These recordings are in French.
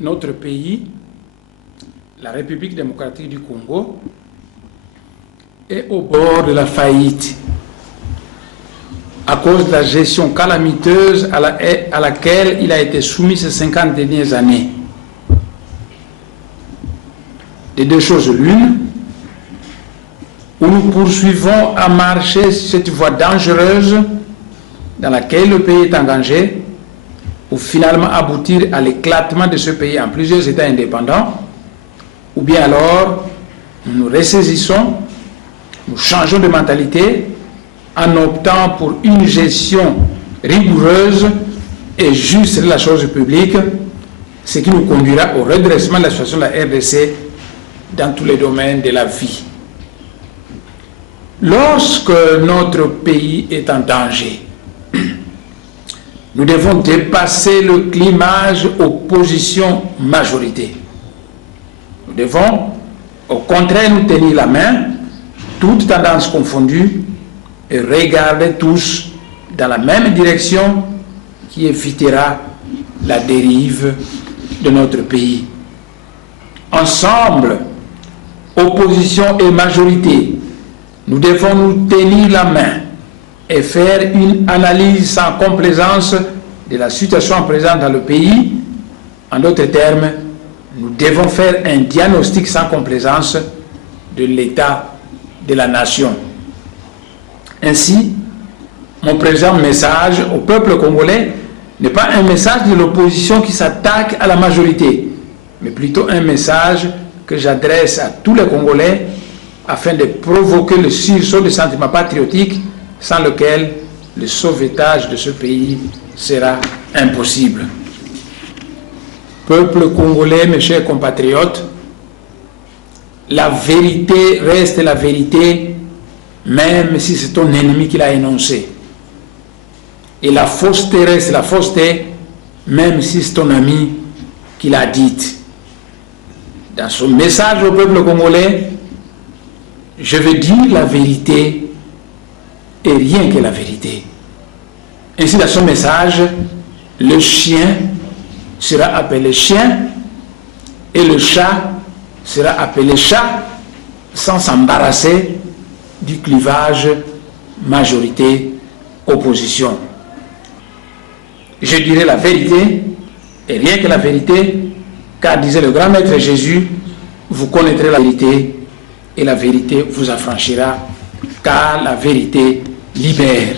Notre pays, la République démocratique du Congo, est au bord de la faillite à cause de la gestion calamiteuse à laquelle il a été soumis ces 50 dernières années. Des deux choses l'une, où nous poursuivons à marcher cette voie dangereuse dans laquelle le pays est engagé, pour finalement aboutir à l'éclatement de ce pays en plusieurs États indépendants, ou bien alors nous nous ressaisissons, nous changeons de mentalité en optant pour une gestion rigoureuse et juste de la chose publique, ce qui nous conduira au redressement de la situation de la RDC dans tous les domaines de la vie. Lorsque notre pays est en danger, nous devons dépasser le clivage opposition-majorité. Nous devons, au contraire, nous tenir la main, toutes tendances confondues, et regarder tous dans la même direction qui évitera la dérive de notre pays. Ensemble, opposition et majorité, nous devons nous tenir la main et faire une analyse sans complaisance de la situation présente dans le pays. En d'autres termes, nous devons faire un diagnostic sans complaisance de l'état de la nation. Ainsi, mon présent message au peuple congolais n'est pas un message de l'opposition qui s'attaque à la majorité, mais plutôt un message que j'adresse à tous les Congolais afin de provoquer le sursaut de sentiments patriotiques sans lequel le sauvetage de ce pays sera impossible. Peuple congolais, mes chers compatriotes, la vérité reste la vérité, même si c'est ton ennemi qui l'a énoncée. Et la fausseté reste la fausseté, même si c'est ton ami qui l'a dite. Dans ce message au peuple congolais, je veux dire la vérité et rien que la vérité. Ainsi, dans son message, le chien sera appelé chien et le chat sera appelé chat sans s'embarrasser du clivage majorité-opposition. Je dirai la vérité et rien que la vérité, car disait le grand maître Jésus, vous connaîtrez la vérité et la vérité vous affranchira, car la vérité libère.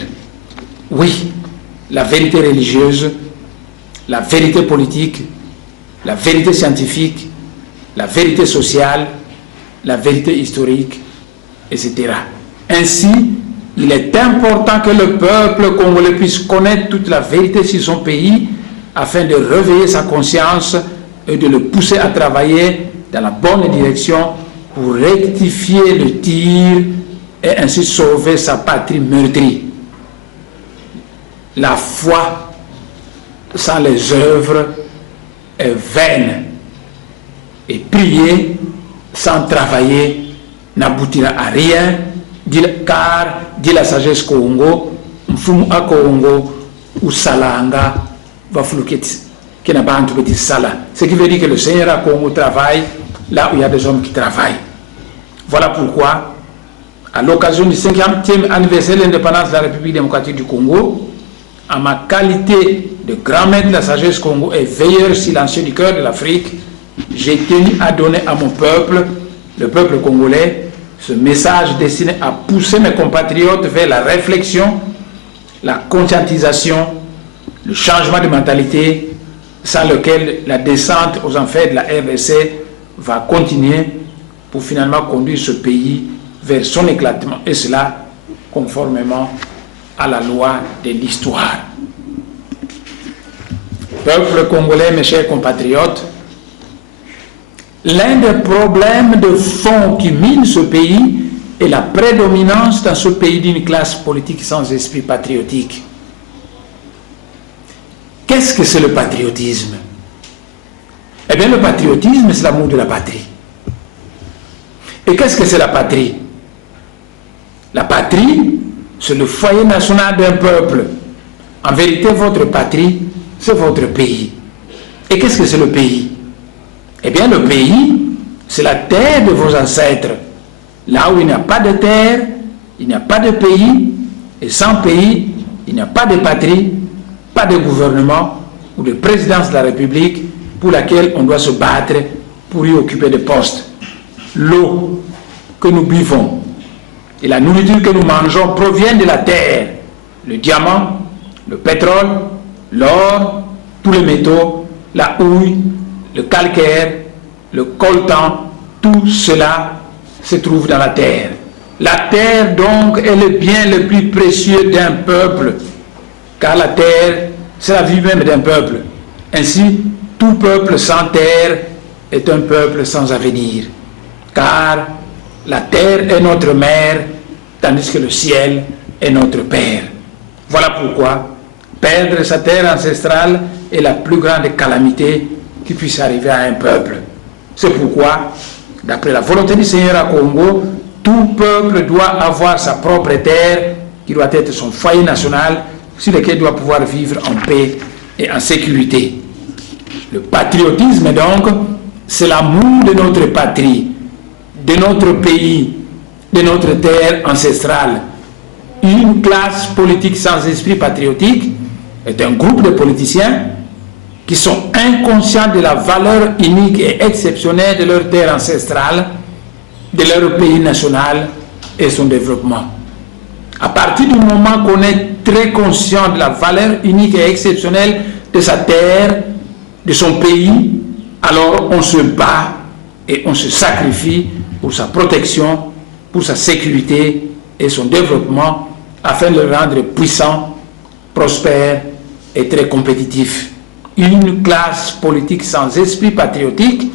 Oui, la vérité religieuse, la vérité politique, la vérité scientifique, la vérité sociale, la vérité historique, etc. Ainsi, il est important que le peuple congolais puisse connaître toute la vérité sur son pays afin de réveiller sa conscience et de le pousser à travailler dans la bonne direction pour rectifier le tir et ainsi sauver sa patrie meurtrie. La foi sans les œuvres est vaine et prier sans travailler n'aboutira à rien, car dit la sagesse Congo, mfumu a Congo ou salanga va fluketi qui n'a pas petit sala. Ce qui veut dire que le Seigneur à Congo travaille là où il y a des hommes qui travaillent. Voilà pourquoi, à l'occasion du 50e anniversaire de l'indépendance de la République démocratique du Congo, en ma qualité de grand maître de la sagesse Congo et veilleur silencieux du cœur de l'Afrique, j'ai tenu à donner à mon peuple, le peuple congolais, ce message destiné à pousser mes compatriotes vers la réflexion, la conscientisation, le changement de mentalité, sans lequel la descente aux enfers de la RDC va continuer pour finalement conduire ce pays vers son éclatement, et cela conformément à la loi de l'histoire. Peuple congolais, mes chers compatriotes, l'un des problèmes de fond qui mine ce pays est la prédominance dans ce pays d'une classe politique sans esprit patriotique. Qu'est-ce que c'est le patriotisme? Eh bien, le patriotisme, c'est l'amour de la patrie. Et qu'est-ce que c'est la patrie? La patrie, c'est le foyer national d'un peuple. En vérité, votre patrie, c'est votre pays. Et qu'est-ce que c'est le pays? Eh bien, le pays, c'est la terre de vos ancêtres. Là où il n'y a pas de terre, il n'y a pas de pays. Et sans pays, il n'y a pas de patrie, pas de gouvernement ou de présidence de la République pour laquelle on doit se battre pour y occuper des postes. L'eau que nous buvons et la nourriture que nous mangeons proviennent de la terre. Le diamant, le pétrole, l'or, tous les métaux, la houille, le calcaire, le coltan, tout cela se trouve dans la terre. La terre donc est le bien le plus précieux d'un peuple, car la terre, c'est la vie même d'un peuple. Ainsi, tout peuple sans terre est un peuple sans avenir, car la terre est notre mère, tandis que le ciel est notre père. Voilà pourquoi perdre sa terre ancestrale est la plus grande calamité qui puisse arriver à un peuple. C'est pourquoi, d'après la volonté du Seigneur à Congo, tout peuple doit avoir sa propre terre, qui doit être son foyer national, sur lequel il doit pouvoir vivre en paix et en sécurité. Le patriotisme, donc, c'est l'amour de notre patrie, de notre pays, de notre terre ancestrale. Une classe politique sans esprit patriotique est un groupe de politiciens qui sont inconscients de la valeur unique et exceptionnelle de leur terre ancestrale, de leur pays national et son développement. À partir du moment qu'on est très conscient de la valeur unique et exceptionnelle de sa terre, de son pays, alors on se bat et on se sacrifie pour sa protection, pour sa sécurité et son développement, afin de le rendre puissant, prospère et très compétitif. Une classe politique sans esprit patriotique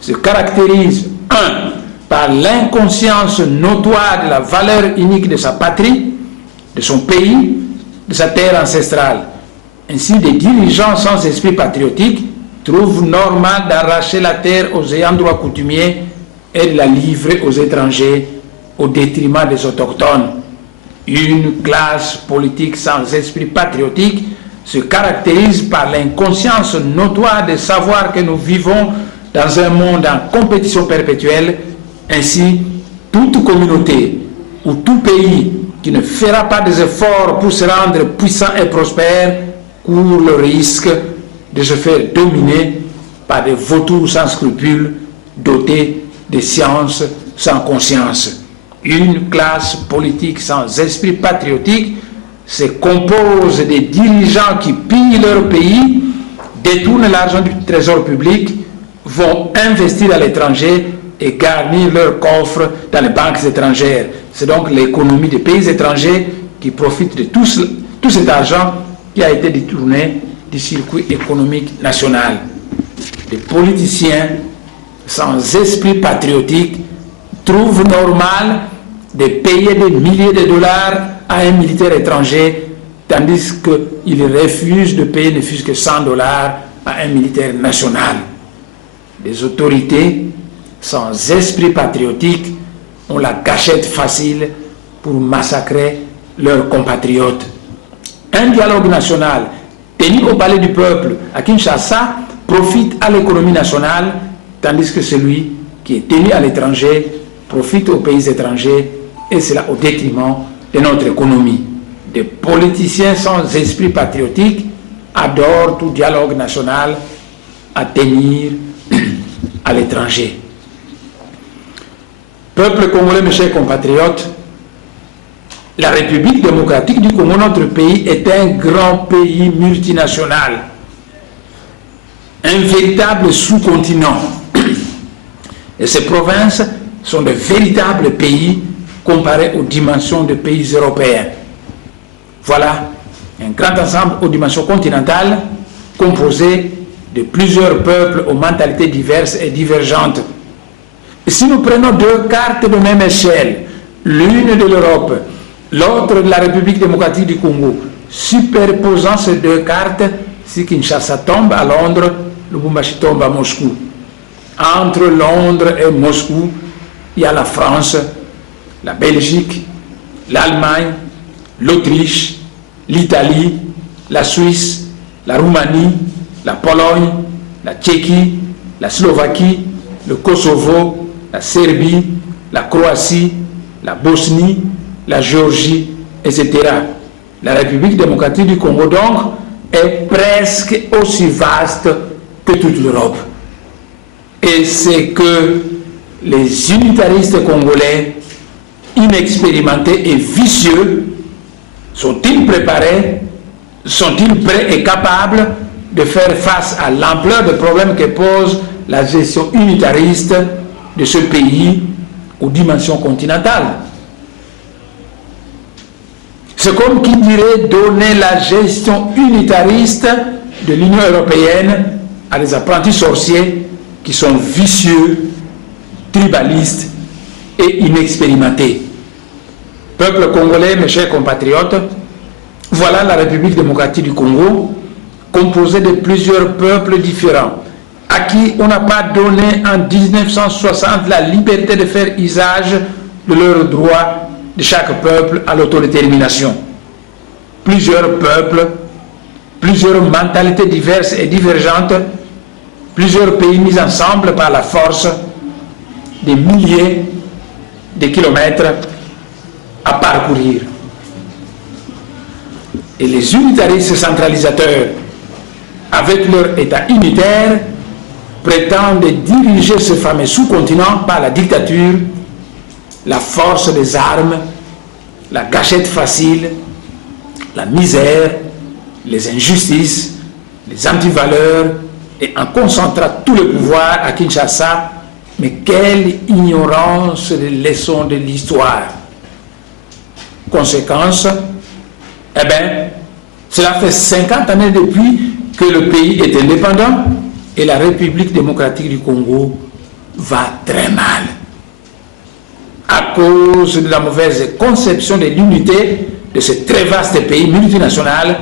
se caractérise, 1, par l'inconscience notoire de la valeur unique de sa patrie, de son pays, de sa terre ancestrale. Ainsi, des dirigeants sans esprit patriotique trouvent normal d'arracher la terre aux ayants droit coutumiers et de la livrer aux étrangers au détriment des autochtones. Une classe politique sans esprit patriotique se caractérise par l'inconscience notoire de savoir que nous vivons dans un monde en compétition perpétuelle. Ainsi, toute communauté ou tout pays qui ne fera pas des efforts pour se rendre puissant et prospère court le risque de se faire dominer par des vautours sans scrupules, dotés de science sans conscience. Une classe politique sans esprit patriotique se compose des dirigeants qui pillent leur pays, détournent l'argent du trésor public, vont investir à l'étranger et garnir leurs coffres dans les banques étrangères. C'est donc l'économie des pays étrangers qui profite de tout cet argent qui a été détourné du circuit économique national. Les politiciens sans esprit patriotique trouvent normal de payer des milliers de dollars à un militaire étranger, tandis qu'il refuse de payer ne fût-ce que 100 dollars à un militaire national. Les autorités sans esprit patriotique ont la gâchette facile pour massacrer leurs compatriotes. Un dialogue national tenu au palais du peuple à Kinshasa profite à l'économie nationale, tandis que celui qui est tenu à l'étranger profite aux pays étrangers, et cela au détriment de notre économie. des politiciens sans esprit patriotique adorent tout dialogue national à tenir à l'étranger. Peuple congolais, mes chers compatriotes, la République démocratique du Congo, notre pays, est un grand pays multinational, un véritable sous-continent. Et ces provinces sont de véritables pays comparés aux dimensions des pays européens. Voilà un grand ensemble aux dimensions continentales composé de plusieurs peuples aux mentalités diverses et divergentes. Et si nous prenons deux cartes de même échelle, l'une de l'Europe, l'autre de la République démocratique du Congo, superposant ces deux cartes, si Kinshasa tombe à Londres, Lubumbashi tombe à Moscou. Entre Londres et Moscou, il y a la France, la Belgique, l'Allemagne, l'Autriche, l'Italie, la Suisse, la Roumanie, la Pologne, la Tchéquie, la Slovaquie, le Kosovo, la Serbie, la Croatie, la Bosnie, la Géorgie, etc. La République démocratique du Congo, donc, est presque aussi vaste que toute l'Europe. Et c'est que les unitaristes congolais, inexpérimentés et vicieux, sont-ils préparés, sont-ils prêts et capables de faire face à l'ampleur des problèmes que pose la gestion unitariste de ce pays aux dimensions continentales? C'est comme qui dirait donner la gestion unitariste de l'Union européenne à des apprentis sorciers qui sont vicieux, tribalistes et inexpérimentés. Peuple congolais, mes chers compatriotes, voilà la République démocratique du Congo, composée de plusieurs peuples différents, à qui on n'a pas donné en 1960 la liberté de faire usage de leurs droits de chaque peuple à l'autodétermination. Plusieurs peuples, plusieurs mentalités diverses et divergentes, plusieurs pays mis ensemble par la force, des milliers de kilomètres à parcourir. Et les unitaristes centralisateurs, avec leur État unitaire, prétendent diriger ce fameux sous-continent par la dictature, la force des armes, la gâchette facile, la misère, les injustices, les antivaleurs, et en concentrant tout le pouvoir à Kinshasa. Mais quelle ignorance des leçons de l'histoire! Conséquence, eh bien, cela fait 50 années depuis que le pays est indépendant et la République démocratique du Congo va très mal. À cause de la mauvaise conception de l'unité de ce très vaste pays multinational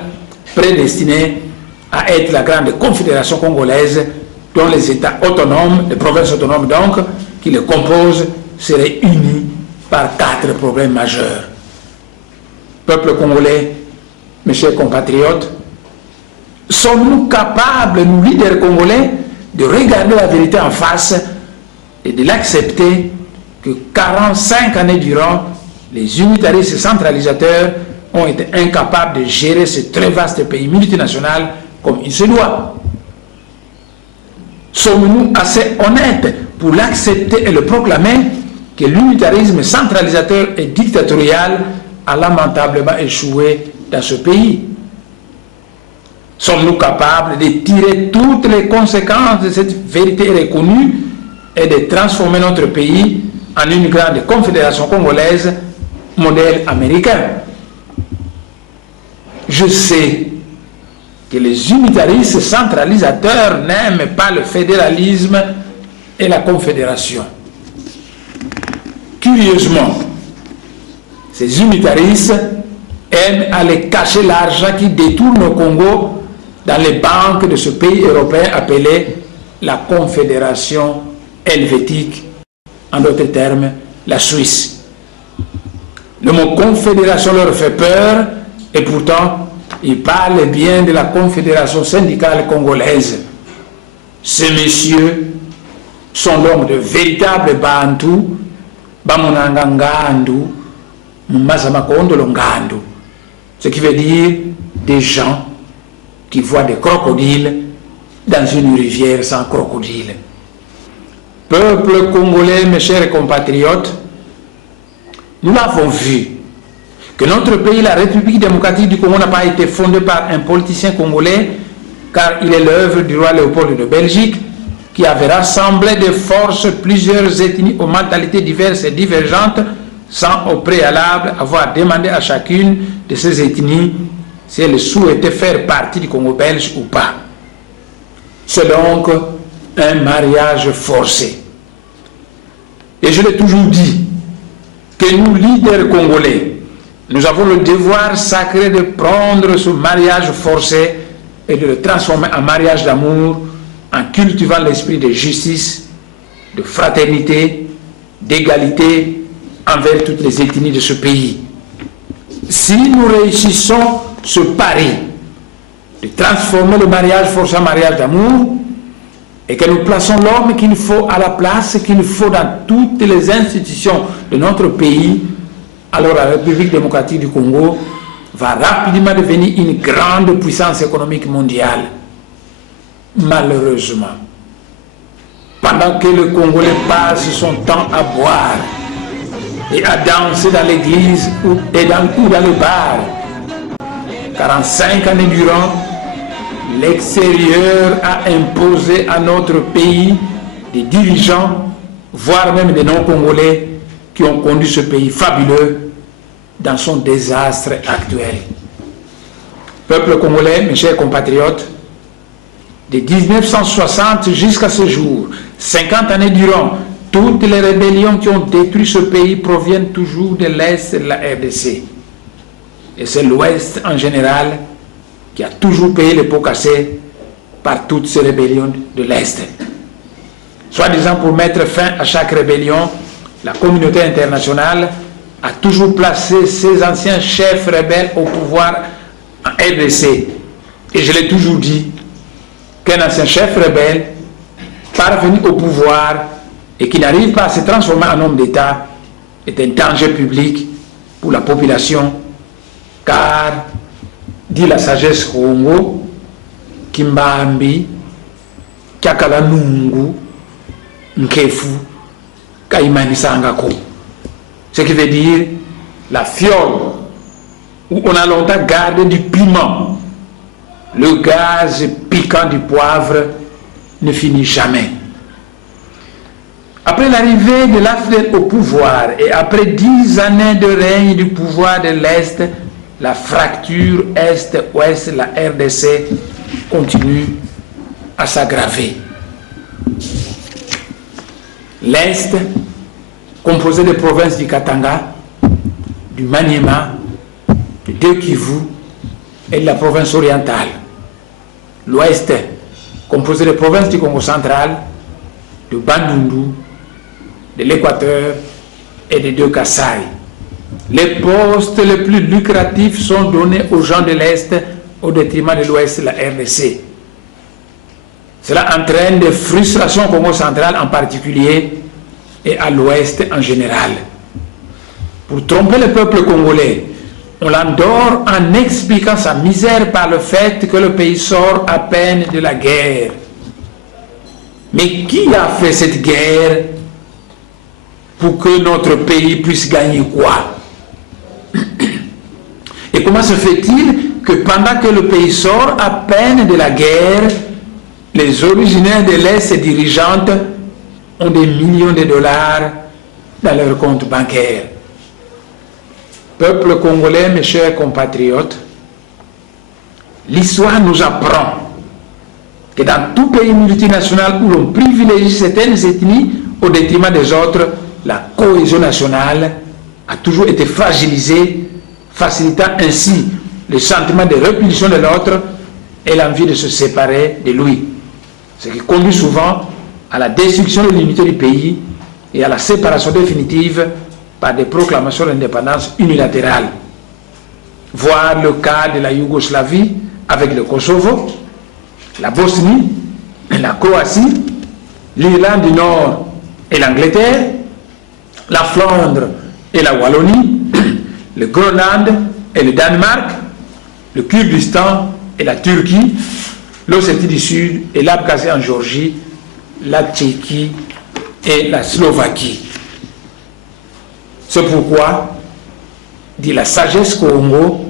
prédestiné à être la grande confédération congolaise dont les États autonomes, les provinces autonomes donc, qui le composent, seraient unis par 4 problèmes majeurs. Peuple congolais, mes chers compatriotes, sommes-nous capables, nous leaders congolais, de regarder la vérité en face et de l'accepter que 45 années durant, les unitaristes centralisateurs ont été incapables de gérer ce très vaste pays multinational comme il se doit? Sommes-nous assez honnêtes pour l'accepter et le proclamer que l'unitarisme centralisateur et dictatorial a lamentablement échoué dans ce pays? Sommes-nous capables de tirer toutes les conséquences de cette vérité reconnue et de transformer notre pays en une grande confédération congolaise, modèle américain? Je sais que les unitaristes centralisateurs n'aiment pas le fédéralisme et la confédération. Curieusement, ces unitaristes aiment aller cacher l'argent qui détourne au Congo dans les banques de ce pays européen appelé la Confédération helvétique, en d'autres termes, la Suisse. Le mot confédération leur fait peur et pourtant, ils parlent bien de la Confédération syndicale congolaise. Ces messieurs sont l'homme de véritables Bantous, Bamonanga Ngandu, Mazamakondo Ngandu. Ce qui veut dire des gens qui voient des crocodiles dans une rivière sans crocodile. Peuple congolais, mes chers compatriotes, nous l'avons vu, que notre pays, la République démocratique du Congo, n'a pas été fondé par un politicien congolais, car il est l'œuvre du roi Léopold de Belgique, qui avait rassemblé de force plusieurs ethnies aux mentalités diverses et divergentes, sans au préalable avoir demandé à chacune de ces ethnies si elle souhaitait faire partie du Congo belge ou pas. C'est donc un mariage forcé. Et je l'ai toujours dit, que nous, leaders congolais, nous avons le devoir sacré de prendre ce mariage forcé et de le transformer en mariage d'amour, en cultivant l'esprit de justice, de fraternité, d'égalité envers toutes les ethnies de ce pays. Si nous réussissons ce pari de transformer le mariage forcé en mariage d'amour, et que nous plaçons l'homme qu'il faut à la place qu'il faut dans toutes les institutions de notre pays, alors la République démocratique du Congo va rapidement devenir une grande puissance économique mondiale. Malheureusement, pendant que le Congolais passe son temps à boire et à danser dans l'église ou dans le bar, 45 années durant, l'extérieur a imposé à notre pays des dirigeants, voire même des non-congolais, qui ont conduit ce pays fabuleux dans son désastre actuel. Peuple congolais, mes chers compatriotes, de 1960 jusqu'à ce jour, 50 années durant, toutes les rébellions qui ont détruit ce pays proviennent toujours de l'Est de la RDC. Et c'est l'Ouest en général qui a toujours payé les pots cassés par toutes ces rébellions de l'Est. Soi-disant pour mettre fin à chaque rébellion, la communauté internationale a toujours placé ses anciens chefs rebelles au pouvoir en RDC. Et je l'ai toujours dit, qu'un ancien chef rebelle parvenu au pouvoir et qui n'arrive pas à se transformer en homme d'État est un danger public pour la population, car, dit la sagesse Congo, Kimbambi, Kiakala Nungu, Nkefu, Kaimani Sangako. Ce qui veut dire la fiole où on a longtemps gardé du piment. Le gaz piquant du poivre ne finit jamais. Après l'arrivée de l'AFDEL au pouvoir et après 10 années de règne du pouvoir de l'Est, la fracture Est-Ouest, la RDC, continue à s'aggraver. L'Est, composé des provinces du Katanga, du Maniema, de deux Kivu et de la province orientale. L'Ouest, composé des provinces du Congo central, de Bandundu, de l'Équateur et des deux Kasaï. Les postes les plus lucratifs sont donnés aux gens de l'Est au détriment de l'Ouest de la RDC. Cela entraîne des frustrations au Congo central en particulier et à l'Ouest en général. Pour tromper le peuple congolais, on l'endort en expliquant sa misère par le fait que le pays sort à peine de la guerre. Mais qui a fait cette guerre pour que notre pays puisse gagner quoi? Et comment se fait-il que pendant que le pays sort à peine de la guerre, les originaires de l'Est et dirigeantes ont des millions de dollars dans leurs comptes bancaires? Peuple congolais, mes chers compatriotes, l'histoire nous apprend que dans tout pays multinational où l'on privilégie certaines ethnies au détriment des autres, la cohésion nationale a toujours été fragilisée, facilitant ainsi le sentiment de répulsion de l'autre et l'envie de se séparer de lui. Ce qui conduit souvent à la destruction de l'unité du pays et à la séparation définitive par des proclamations d'indépendance unilatérales. Voir le cas de la Yougoslavie avec le Kosovo, la Bosnie, la Croatie, l'Irlande du Nord et l'Angleterre, la Flandre et la Wallonie, le Groenland et le Danemark, le Kurdistan et la Turquie, l'Ossétie du Sud et l'Abkhazie en Géorgie, la Tchéquie et la Slovaquie. C'est pourquoi, dit la sagesse Congo,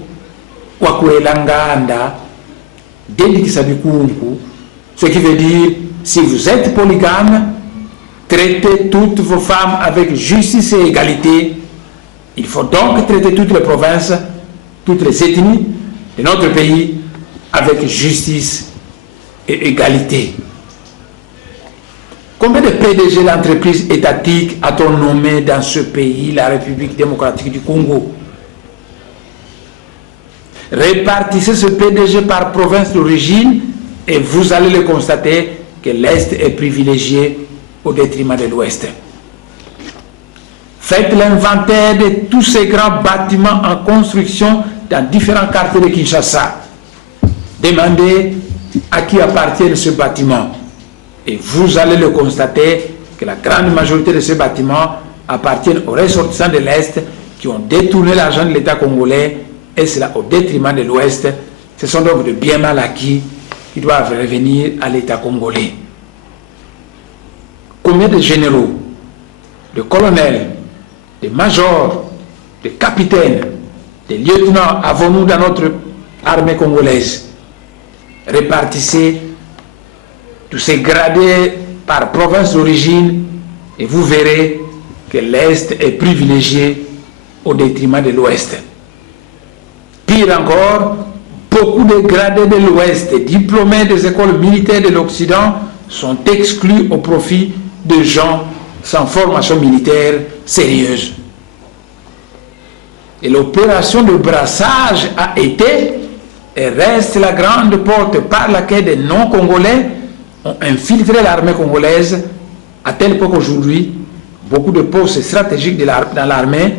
Wakuelanganda, ce qui veut dire, si vous êtes polygame, traitez toutes vos femmes avec justice et égalité. Il faut donc traiter toutes les provinces, toutes les ethnies de notre pays avec justice et égalité. Combien de PDG d'entreprises étatiques a-t-on nommé dans ce pays, la République démocratique du Congo? Répartissez ce PDG par province d'origine et vous allez le constater que l'Est est privilégié au détriment de l'Ouest. Faites l'inventaire de tous ces grands bâtiments en construction dans différents quartiers de Kinshasa. Demandez à qui appartient ce bâtiment. Et vous allez le constater que la grande majorité de ces bâtiments appartiennent aux ressortissants de l'Est qui ont détourné l'argent de l'État congolais, et cela au détriment de l'Ouest. Ce sont donc de biens mal acquis qui doivent revenir à l'État congolais. Combien de généraux, de colonels, de majors, de capitaines, de lieutenants avons-nous dans notre armée congolaise? Répartissez tous ces gradés par province d'origine et vous verrez que l'Est est privilégié au détriment de l'Ouest. Pire encore, beaucoup de gradés de l'Ouest et diplômés des écoles militaires de l'Occident sont exclus au profit de gens sans formation militaire sérieuse. Et l'opération de brassage a été et reste la grande porte par laquelle des non-congolais ont infiltré l'armée congolaise, à tel point qu'aujourd'hui, beaucoup de postes stratégiques dans l'armée,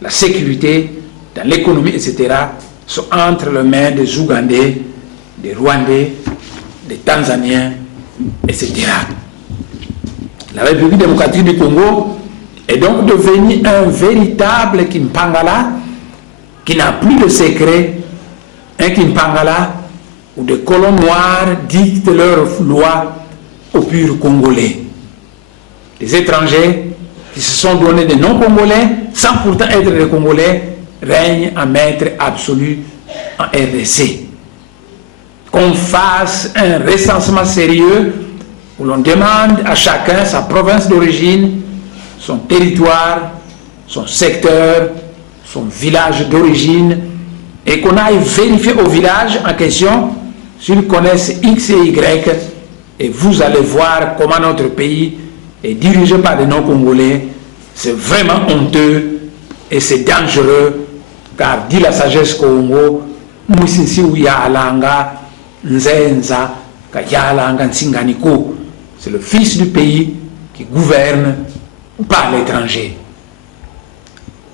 la sécurité, dans l'économie, etc., sont entre les mains des Ougandais, des Rwandais, des Tanzaniens, etc. La République démocratique du Congo est donc devenue un véritable Kimpangala qui n'a plus de secret, un Kimpangala où des colons noirs dictent leurs lois aux purs Congolais. Les étrangers qui se sont donnés des non-Congolais, sans pourtant être des Congolais, règnent en maître absolu en RDC. Qu'on fasse un recensement sérieux où l'on demande à chacun sa province d'origine, son territoire, son secteur, son village d'origine, et qu'on aille vérifier au village en question s'ils connaissent X et Y, et vous allez voir comment notre pays est dirigé par des non-congolais. C'est vraiment honteux et c'est dangereux, car dit la sagesse Congo, Moussisi Ouyalanga, Nzenza, Kayalanga, Nsinganiko. C'est le fils du pays qui gouverne par l'étranger.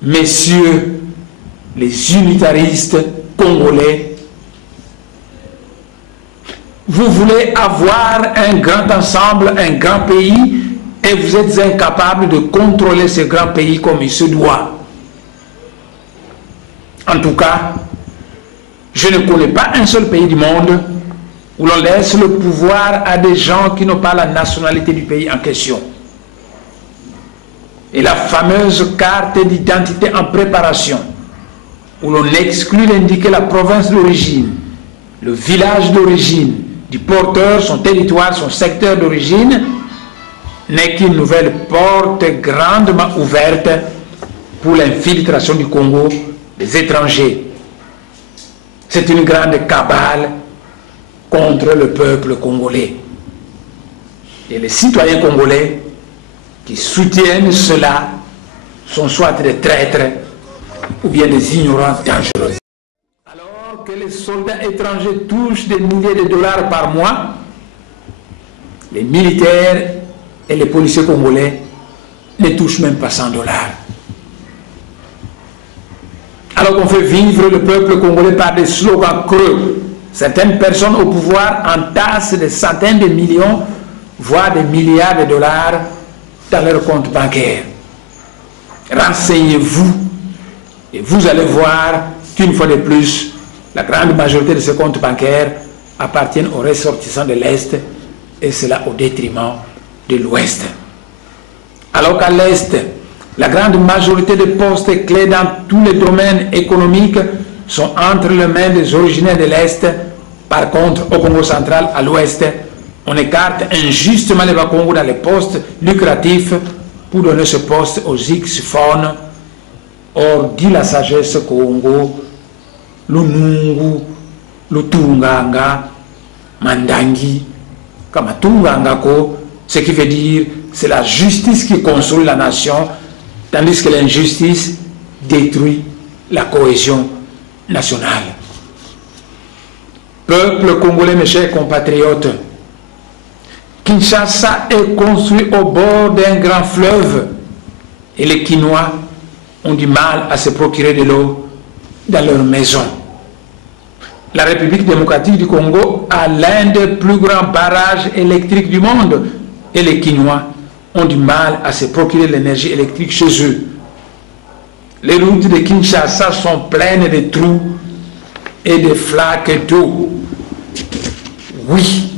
Messieurs les unitaristes congolais, vous voulez avoir un grand ensemble, un grand pays, et vous êtes incapables de contrôler ce grand pays comme il se doit. En tout cas, je ne connais pas un seul pays du monde où l'on laisse le pouvoir à des gens qui n'ont pas la nationalité du pays en question. Et la fameuse carte d'identité en préparation, où l'on exclut d'indiquer la province d'origine, le village d'origine du porteur, son territoire, son secteur d'origine, n'est qu'une nouvelle porte grandement ouverte pour l'infiltration du Congo des étrangers. C'est une grande cabale contre le peuple congolais. Et les citoyens congolais qui soutiennent cela sont soit des traîtres ou bien des ignorants dangereux. Alors que les soldats étrangers touchent des milliers de dollars par mois, les militaires et les policiers congolais ne touchent même pas 100 dollars. Alors qu'on fait vivre le peuple congolais par des slogans creux, certaines personnes au pouvoir entassent des centaines de millions, voire des milliards de dollars dans leurs comptes bancaires. Renseignez-vous et vous allez voir qu'une fois de plus, La grande majorité de ces comptes bancaires appartiennent aux ressortissants de l'Est, et cela au détriment de l'Ouest. Alors qu'à l'Est, la grande majorité des postes clés dans tous les domaines économiques sont entre les mains des originaires de l'Est. Par contre, au Congo central, à l'Ouest, on écarte injustement les Bakongo dans les postes lucratifs pour donner ce poste aux X-Phones. Or, dit la sagesse Congo, le Nungu, le Tunganga, Mandangi, Kamatunganga ko, ce qui veut dire c'est la justice qui console la nation, tandis que l'injustice détruit la cohésion nationale. Peuple congolais, mes chers compatriotes, Kinshasa est construit au bord d'un grand fleuve et les Kinois ont du mal à se procurer de l'eau dans leur maison. La République démocratique du Congo a l'un des plus grands barrages électriques du monde et les Kinois ont du mal à se procurer l'énergie électrique chez eux. Les routes de Kinshasa sont pleines de trous et de flaques d'eau. Oui,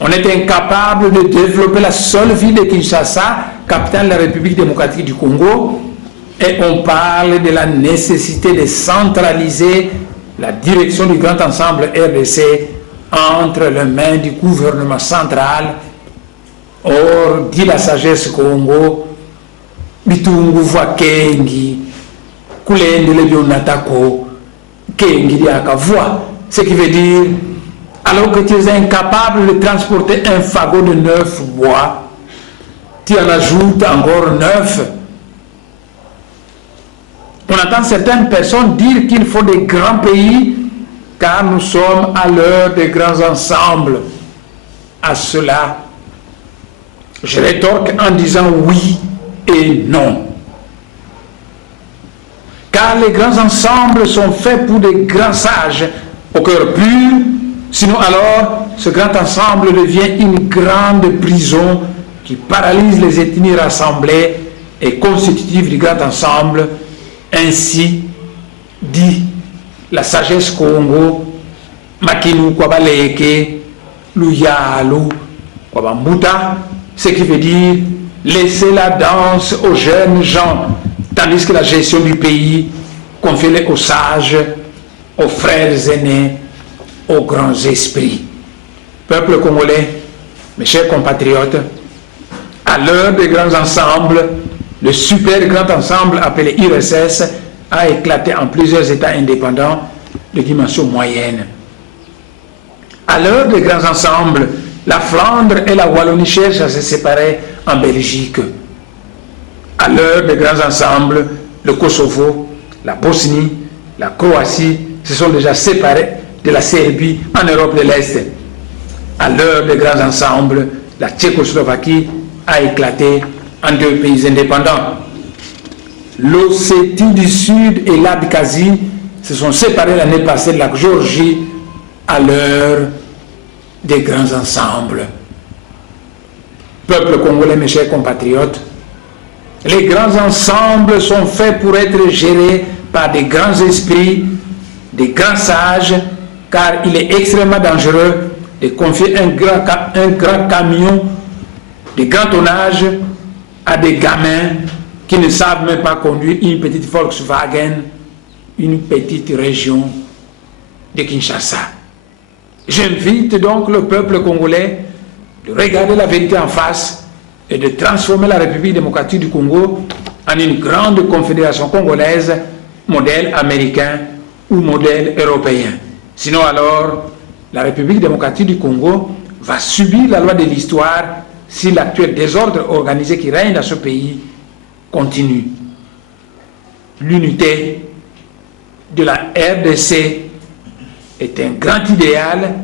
on est incapable de développer la seule ville de Kinshasa, capitale de la République démocratique du Congo, et on parle de la nécessité de centraliser la direction du grand ensemble RDC entre les mains du gouvernement central. Or, dit la sagesse Congo, bitungu voit kengi, kulende le bionatako, kengi diaka voit. Ce qui veut dire, alors que tu es incapable de transporter un fagot de 9 bois, tu en ajoutes encore 9. On entend certaines personnes dire qu'il faut des grands pays car nous sommes à l'heure des grands ensembles. À cela, je rétorque en disant oui et non. Car les grands ensembles sont faits pour des grands sages au cœur pur, sinon alors ce grand ensemble devient une grande prison qui paralyse les ethnies rassemblées et constitutives du grand ensemble. Ainsi dit la sagesse Congo, Makinu Kwabaleke, Luyalu, Kwabambuta, ce qui veut dire laisser la danse aux jeunes gens, tandis que la gestion du pays confie aux sages, aux frères aînés, aux grands esprits. Peuple congolais, mes chers compatriotes, à l'heure des grands ensembles, le super grand ensemble appelé IRSS a éclaté en plusieurs États indépendants de dimension moyenne. À l'heure des grands ensembles, la Flandre et la Wallonie cherchent à se séparer en Belgique. À l'heure des grands ensembles, le Kosovo, la Bosnie, la Croatie se sont déjà séparés de la Serbie en Europe de l'Est. À l'heure des grands ensembles, la Tchécoslovaquie a éclaté en 2 pays indépendants. L'Ossétie du Sud et l'Abkhazie se sont séparés l'année passée de la Géorgie à l'heure des grands ensembles. Peuple congolais, mes chers compatriotes, les grands ensembles sont faits pour être gérés par des grands esprits, des grands sages, car il est extrêmement dangereux de confier un grand camion de grand tonnage à des gamins qui ne savent même pas conduire une petite Volkswagen, une petite région de Kinshasa. J'invite donc le peuple congolais de regarder la vérité en face et de transformer la République démocratique du Congo en une grande confédération congolaise, modèle américain ou modèle européen. Sinon alors, la République démocratique du Congo va subir la loi de l'histoire si l'actuel désordre organisé qui règne dans ce pays continue. L'unité de la RDC est un grand idéal,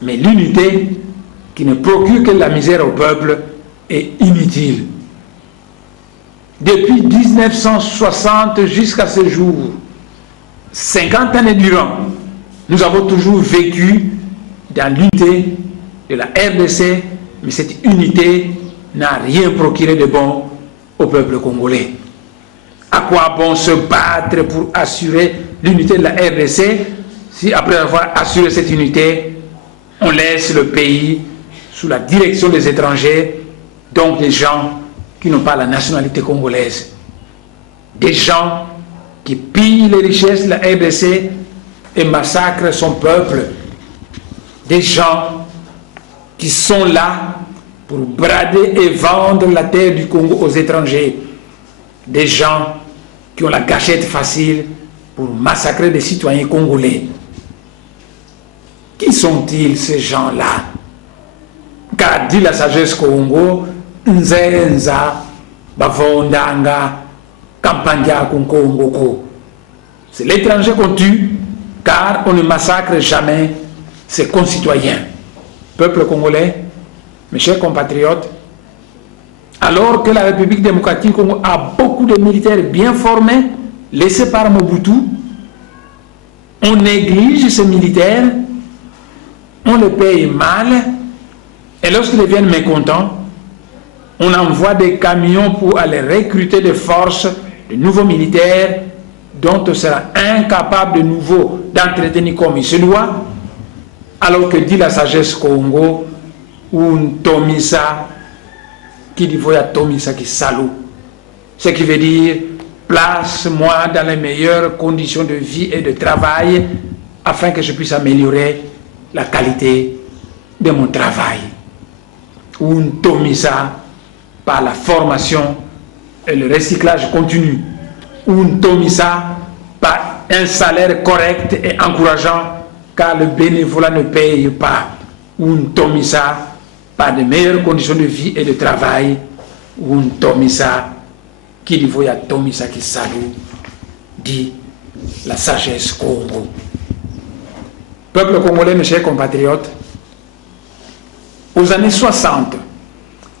mais l'unité qui ne procure que la misère au peuple est inutile. Depuis 1960 jusqu'à ce jour, 50 années durant, nous avons toujours vécu dans l'unité de la RDC, mais cette unité n'a rien procuré de bon au peuple congolais. À quoi bon se battre pour assurer l'unité de la RDC si après avoir assuré cette unité, on laisse le pays sous la direction des étrangers, donc des gens qui n'ont pas la nationalité congolaise, des gens qui pillent les richesses de la RDC et massacrent son peuple, des gens qui sont là pour brader et vendre la terre du Congo aux étrangers, des gens qui ont la gâchette facile pour massacrer des citoyens congolais. Qui sont-ils ces gens-là? Car dit la sagesse Congo, Nzenza, Bavondanga, Kampanja, Kongo. C'est l'étranger qu'on tue, car on ne massacre jamais ses concitoyens. Peuple congolais, mes chers compatriotes, alors que la République démocratique du Congo a beaucoup de militaires bien formés, laissés par Mobutu, on néglige ces militaires, on les paye mal, et lorsqu'ils deviennent mécontents, on envoie des camions pour aller recruter des forces, de nouveaux militaires, dont on sera incapable de nouveau d'entretenir comme il se doit, alors que dit la sagesse Congo, ou Tomisa, qui dit voya Tomisa qui salaud. Ce qui veut dire, place-moi dans les meilleures conditions de vie et de travail, afin que je puisse améliorer la qualité de mon travail. Ou Tomisa, par la formation et le recyclage continu. Ou Tomisa, par un salaire correct et encourageant, car le bénévolat ne paye pas. Ou Tomisa, par de meilleures conditions de vie et de travail. Ou Tomisa, qui dit voya Tomisa qui salue, dit la sagesse Congo. Peuple congolais, mes chers compatriotes, aux années 60,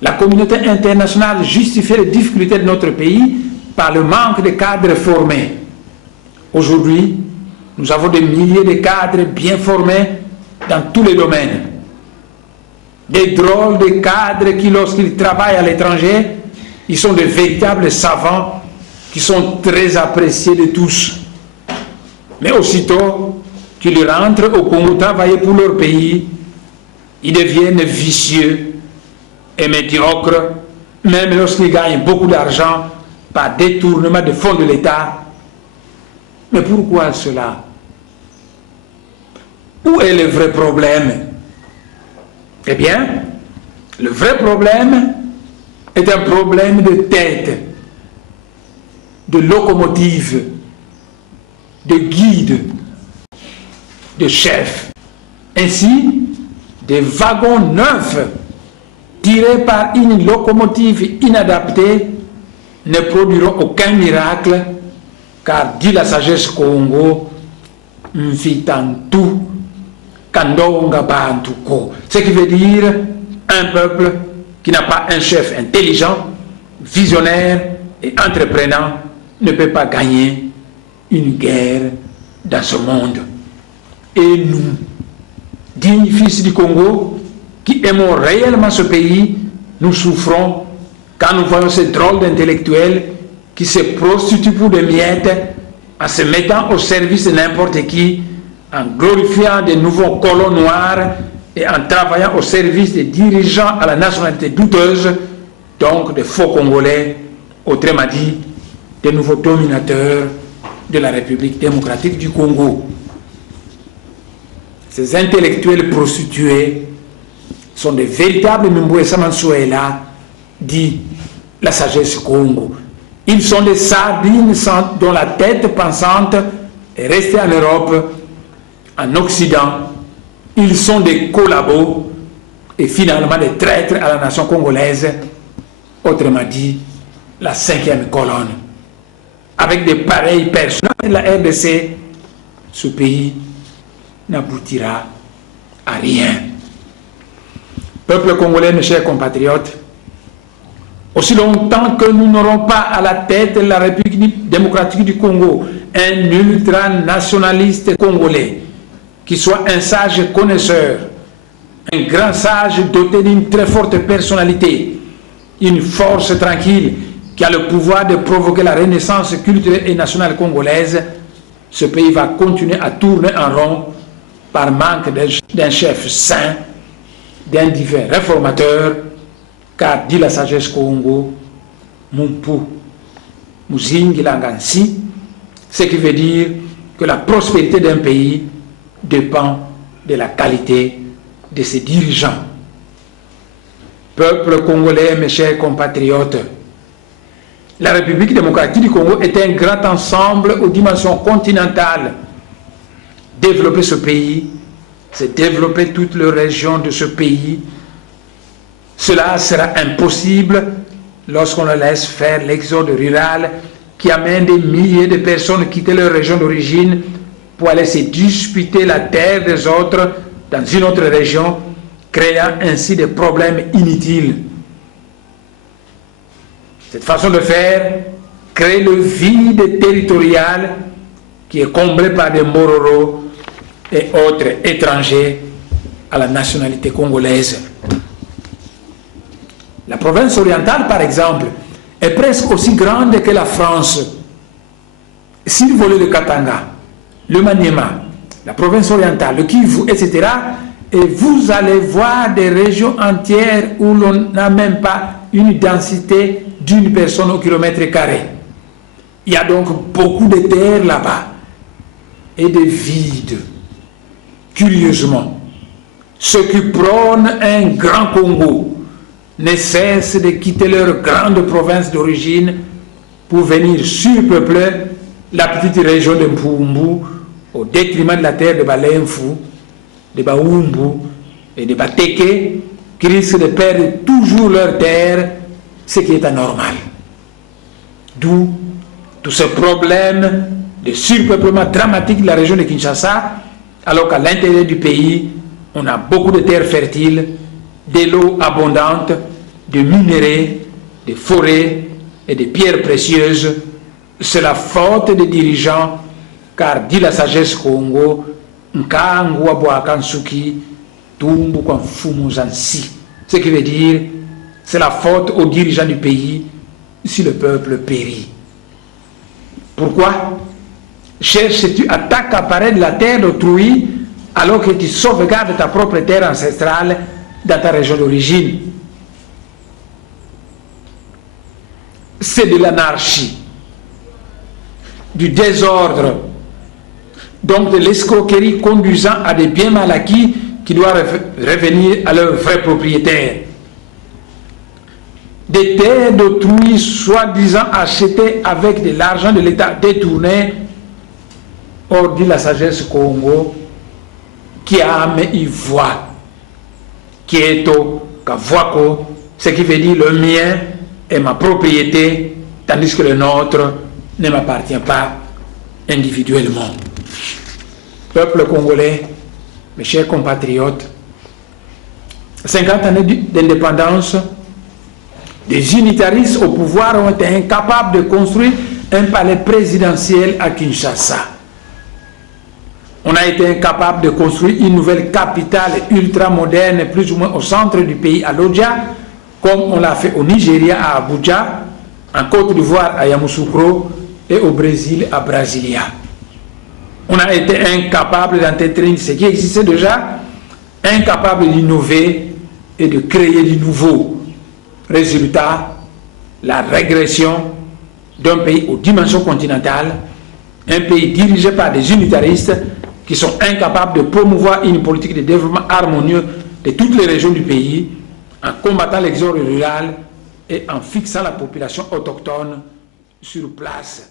la communauté internationale justifiait les difficultés de notre pays par le manque de cadres formés. Aujourd'hui, nous avons des milliers de cadres bien formés dans tous les domaines. Des drôles de cadres qui, lorsqu'ils travaillent à l'étranger, ils sont de véritables savants qui sont très appréciés de tous. Mais aussitôt qu'ils rentrent au Congo travailler pour leur pays, ils deviennent vicieux et médiocres, même lorsqu'ils gagnent beaucoup d'argent par détournement de fonds de l'État. Mais pourquoi cela? Où est le vrai problème? Eh bien, le vrai problème est un problème de tête, de locomotive, de guide, de chef. Ainsi, des wagons neufs tirés par une locomotive inadaptée ne produiront aucun miracle, car dit la sagesse Congo, Mfitantu Kandonga Bantuko. Ce qui veut dire un peuple qui n'a pas un chef intelligent, visionnaire et entreprenant ne peut pas gagner une guerre dans ce monde. Et nous, dignes fils du Congo, qui aimons réellement ce pays, nous souffrons quand nous voyons ces drôles d'intellectuels qui se prostituent pour des miettes en se mettant au service de n'importe qui, en glorifiant de nouveaux colons noirs et en travaillant au service des dirigeants à la nationalité douteuse, donc des faux Congolais, autrement dit, des nouveaux dominateurs de la République démocratique du Congo. Ces intellectuels prostitués sont de véritables Mbouessa Mansuela, dit la sagesse Congo. Ils sont des sardines dont la tête pensante est restée en Europe, en Occident. Ils sont des collabos et finalement des traîtres à la nation congolaise, autrement dit, la 5e colonne. Avec des pareilles personnes de la RDC, ce pays n'aboutira à rien. Peuple congolais, mes chers compatriotes, aussi longtemps que nous n'aurons pas à la tête de la République démocratique du Congo un ultranationaliste congolais qui soit un sage connaisseur, un grand sage doté d'une très forte personnalité, une force tranquille qui a le pouvoir de provoquer la renaissance culturelle et nationale congolaise, ce pays va continuer à tourner en rond par manque d'un chef saint, d'un divin réformateur, car dit la sagesse Congo, Mumpu, Muzingi Langansi, ce qui veut dire que la prospérité d'un pays dépend de la qualité de ses dirigeants. Peuple congolais, mes chers compatriotes, la République démocratique du Congo est un grand ensemble aux dimensions continentales. Développer ce pays, c'est développer toutes les régions de ce pays. Cela sera impossible lorsqu'on le laisse faire l'exode rural qui amène des milliers de personnes quitter leur région d'origine pour aller se disputer la terre des autres dans une autre région, créant ainsi des problèmes inutiles. Cette façon de faire crée le vide territorial qui est comblé par des Mororos et autres étrangers à la nationalité congolaise. La province orientale, par exemple, est presque aussi grande que la France. Si vous voulez le Katanga, le Maniema, la province orientale, le Kivu, etc., et vous allez voir des régions entières où l'on n'a même pas une densité d'une personne au kilomètre carré. Il y a donc beaucoup de terres là-bas et de vides. Curieusement, ceux qui prônent un grand Congo ne cessent de quitter leur grande province d'origine pour venir surpeupler la petite région de Mpumbu au détriment de la terre de Balenfu, de Baumbu et de Bateke, qui risquent de perdre toujours leur terre, ce qui est anormal. D'où tout ce problème de surpeuplement dramatique de la région de Kinshasa, alors qu'à l'intérieur du pays, on a beaucoup de terres fertiles, de l'eau abondante, de minerais, de forêts et de pierres précieuses. C'est la faute des dirigeants, car dit la sagesse Congo, Nkangu Aboakansuki, Tumbu Kwanfumuzansi. Ce qui veut dire, c'est la faute aux dirigeants du pays si le peuple périt. Pourquoi cherches-tu à t'accaparer de la terre d'autrui alors que tu sauvegardes ta propre terre ancestrale dans ta région d'origine? C'est de l'anarchie, du désordre, donc de l'escroquerie conduisant à des biens mal acquis qui doivent revenir à leurs vrais propriétaires. Des terres d'autrui soi-disant achetées avec de l'argent de l'État détourné. Or, dit la sagesse Congo, qui a âme y voit, qui est au Kavwako, ce qui veut dire le mien est ma propriété, tandis que le nôtre ne m'appartient pas individuellement. Peuple congolais, mes chers compatriotes, 50 années d'indépendance, des unitaristes au pouvoir ont été incapables de construire un palais présidentiel à Kinshasa. On a été incapable de construire une nouvelle capitale ultramoderne, plus ou moins au centre du pays, à Lodja, comme on l'a fait au Nigeria, à Abuja, en Côte d'Ivoire, à Yamoussoukro, et au Brésil, à Brasilia. On a été incapable d'entretenir ce qui existait déjà, incapable d'innover et de créer du nouveau. Résultat, la régression d'un pays aux dimensions continentales, un pays dirigé par des unitaristes qui sont incapables de promouvoir une politique de développement harmonieux de toutes les régions du pays, en combattant l'exode rural et en fixant la population autochtone sur place.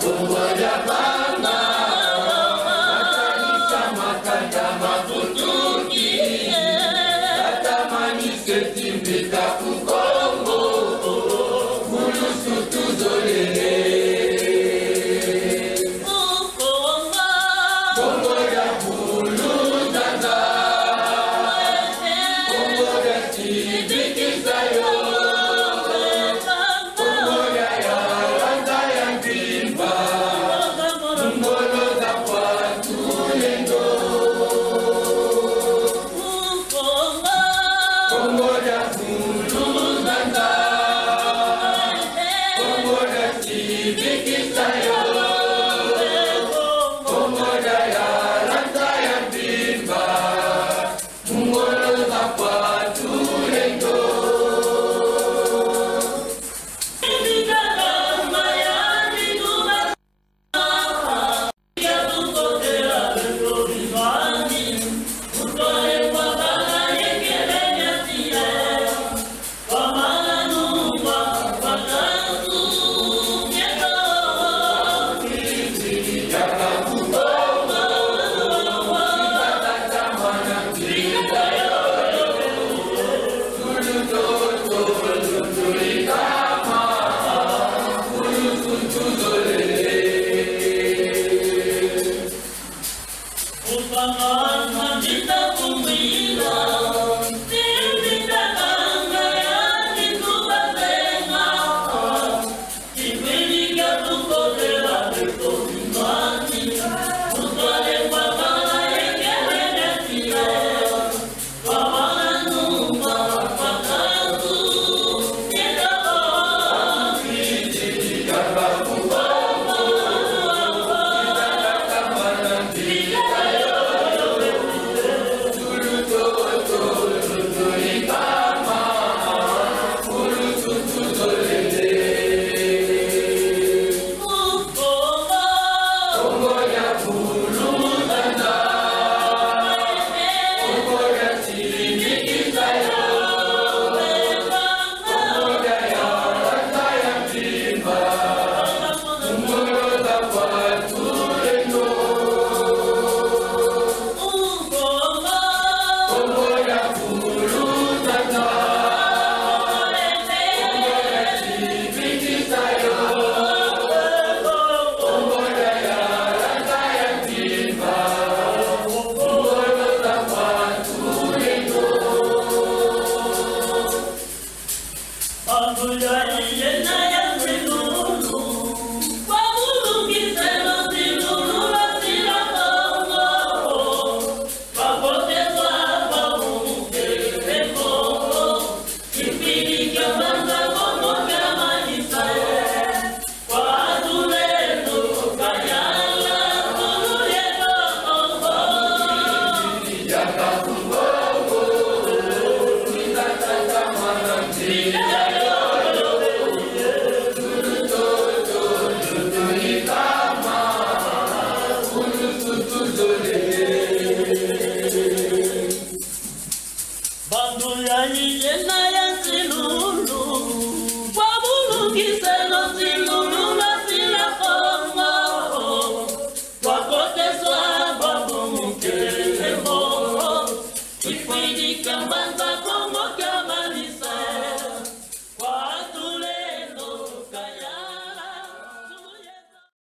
Congo ya Banga. Bandu ya